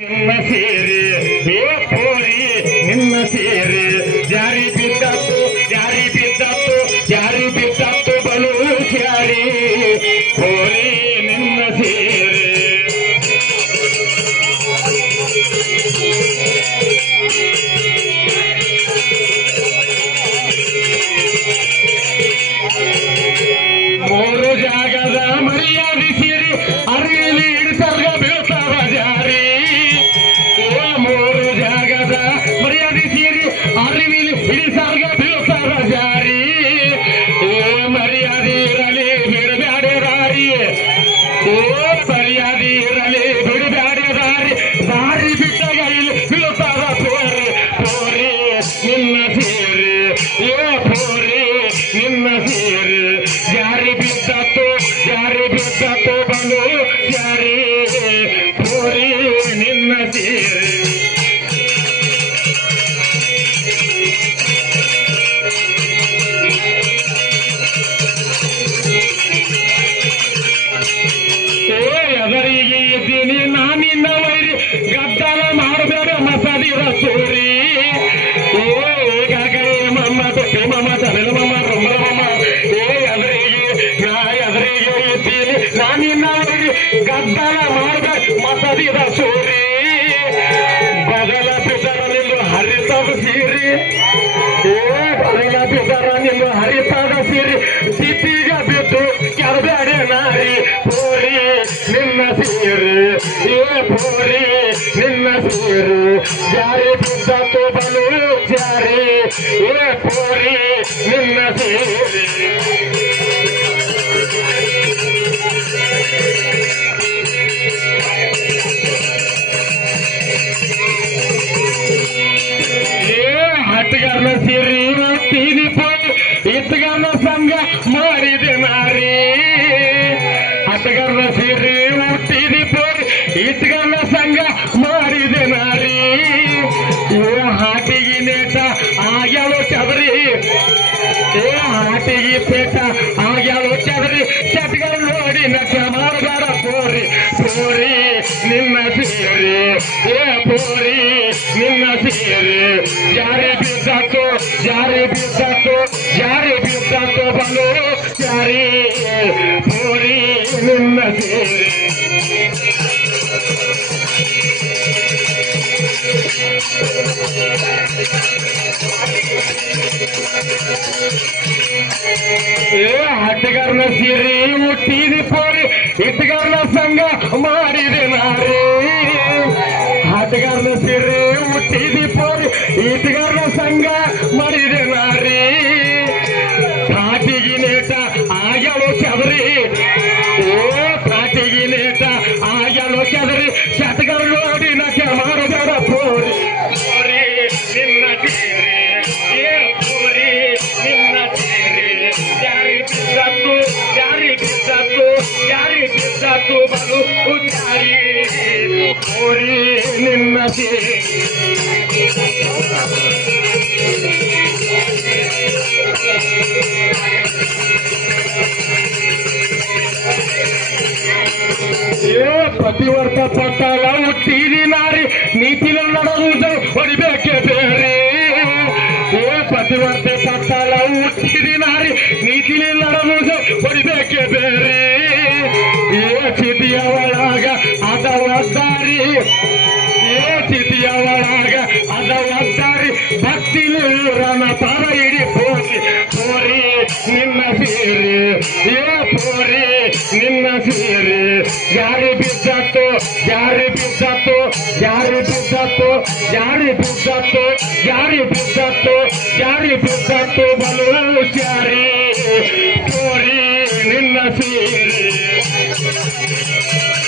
ನಿನ್ನ ಸೇರಿ ಏ ಪೋರಿ ನಿನ್ನ ಸೇರಿ ಜಾರಿ ಬಿದ್ದತ್ತು ಬಲು ಶಾರಿ ಪೋರಿ ನಿನ್ನ ಸೇರಿ ಮೂರು ಜಾಗದ ಮರ್ಯಾದೆ ಸೇರಿ ಅರಿಲಿ ಇಡ್ಸರ್ಗ ಬೀಳ್ತಾವ ಜಾರಿ ಮೂರು ಜಾಗದ ಮರ್ಯಾದೆ ಸೇರಿ ಅರಿವಿಲಿ ಇಡಿಸಾರ್ಗ ಬೀಳ್ತಾವ ಜಾರಿ ಮರ್ಯಾದೆ ಇರಲಿ ಬಿಡಬ್ಯಾಡೆ ದಾರಿ ಮರ್ಯಾದೆ ಇರಲಿ ಬಿಡಬ್ಯಾಡೆ ದಾರಿ ಬಿಟ್ಟಾಗ ಇಲ್ಲಿ ಬೀಳ್ತಾವ ಪೋರಿ ಪೋರಿ ನಿನ್ನ ಸೇರಿ ಪೋರಿ ನಿನ್ನ ಸೇರಿ ಜಾರಿ ಬಿದ್ದತ್ತು ಬಂದು ಜಾರಿ ಪೋರಿ ನಿನ್ನ ಸೇರಿ ಎದರಿಗೆ ಇದ್ದೀನಿ ನಾನಿನ್ನ ವೈರಿ ಗದ್ದಲ ಮಾಡಬೇಡ ಮಸಾಲಿರ ಸೂರಿ ಈಗಾಗಲೇ ಮಮ್ಮ ತೊಟ್ಟಿ ಮಮ್ಮ ತಮಿಳು ಮಮ್ಮ ರೊಂಬ ಮಮ್ಮ ಎದರಿಗೆ ಇದ್ದೀನಿ ನಾನಿನ್ನ ವೈರಿ ಗದ್ದಲ ಮಾಡಬೇಡ ಮಸಾಲಿರ ಸೂರಿ ಬದಲ ಬಿದ್ದರ ನಿಂದು ಹರಿತದ ಸೀರಿ ಬದಲ ಬಿದ್ದರ ನಿಂದು ಹರಿತದ ಸೀರಿ ಸಿಟಿಗ ಬಿದ್ದು ಕೆಳಬೇಡ ನಾರಿ ಪೋರಿ ನಿನ್ನ ಸೇರಿ ಪೋರಿ ನಿನ್ನ ಸೇರಿ ಜಾರಿ ಬಿದ್ದತ್ತು ಬಲು ಜಾರಿ ಪೋರಿ ನಿನ್ನ ಸೇರಿ ಹಟ್ಟಗಾರನ ಸೇರಿ ತೀರಿ ಪೋರಿ ಇತ್ತಗಾನ ಸಂಘ ಮಾಡಿದೆ ನಾರಿ ಹಟ್ಟಗಾರನ ಸೇರಿ ಹುಟ್ಟಿದಿ ಪೋರಿ ಇತ್ತಗಾನ ಸಂಘ ಮಾಡಿದೆ ನಾರಿ ಹಾಟಿಗೆ ನೇಟ ಆಗ್ಯಾಲೋ ಚದರಿ ಹಾಟಿಗೆ ಪೇಟ ಆಗ್ಯಾಲೋ ಚದರಿ ಚಟ್ಗಳ ನೋಡಿ ನಟ ಮಾಡಬೇಡ ಪೋರಿ ಪೋರಿ ನಿನ್ನ ಸೇರಿ ಪೋರಿ ನಿನ್ನ ಸೇರಿ ಜಾರಿ ಬಿದ್ದತ್ತು ಬಲು ಜಾರಿ ಪೋರಿ ನಿನ್ನ ಸೇರಿ ಹಟ್ಟಗಾರನ ಸೀರಿ ಹುಟ್ಟಿದಿ ಪೋರಿ ಇಟ್ಟಗಾರನ ಸಂಘ ಮಾಡಿದೆ ನಾರಿ ಹಟ್ಟಗಾರನ ಸೀರಿ ಹುಟ್ಟಿದಿ ಪೋರಿ ಇಟ್ಟಗಾರನ ಸಂಘ ಮಾಡಿದೆ ನಾರಿ ಪಾಟಿಗೆ ನೇಟ ಆಗ್ಯಾಲೋ ಚದರಿ ಪಾಟಿಗೆ ನೇಟ ಆಗ್ಯಾಲೋ ಚದರಿ ಶತಗಾರ ನೋಡಿ ನಟ ಮಾಡಬೇಡ ಪೋರಿ ಪೋರಿ ನಿನ್ನ ಸೇರಿ ಪೋರಿ ನಿನ್ನ ಸೇರಿ ಜಾರಿ ಬಿದ್ದತ್ತು ಬಲು ಜಾರಿ ಪೋರಿ ನಿನ್ನ ಸೇರಿ ಪ್ರತಿವರ್ಷ ಪಟ್ಟಲ ಹುಟ್ಟಿದಿ ನಾರಿ ನೀತಿನ ನಡೆದು ಹೊಡಿಬೇಕೆ ಬೇರೆ ಪ್ರತಿವರ್ಷ ಪಟ್ಟಲ ಹುಟ್ಟಿದಿ ನಾರಿ ನೀತಿನ ನಡೆದು ಹೊಡಿಬೇಕೆ ಬೇರೆ ಚಿತಿಯ ಒಳಗ ಅದ ಒದ್ದಾರಿ ಚಿತಿಯ ಒಳಗ ಅದ ಒದ್ದಾರಿ ಭಕ್ತಿಲೂರನ ಪರ ಇಡಿ ಪೋರಿ ಪೋರಿ ನಿನ್ನ ಸೇರಿ ಪೋರಿ ನಿನ್ನ ಸೇರಿ ಜಾರಿ ಬಿದ್ದತ್ತು ಬಲು ಜಾರಿ ಪೋರಿ ನಿನ್ನ ಸೇರಿ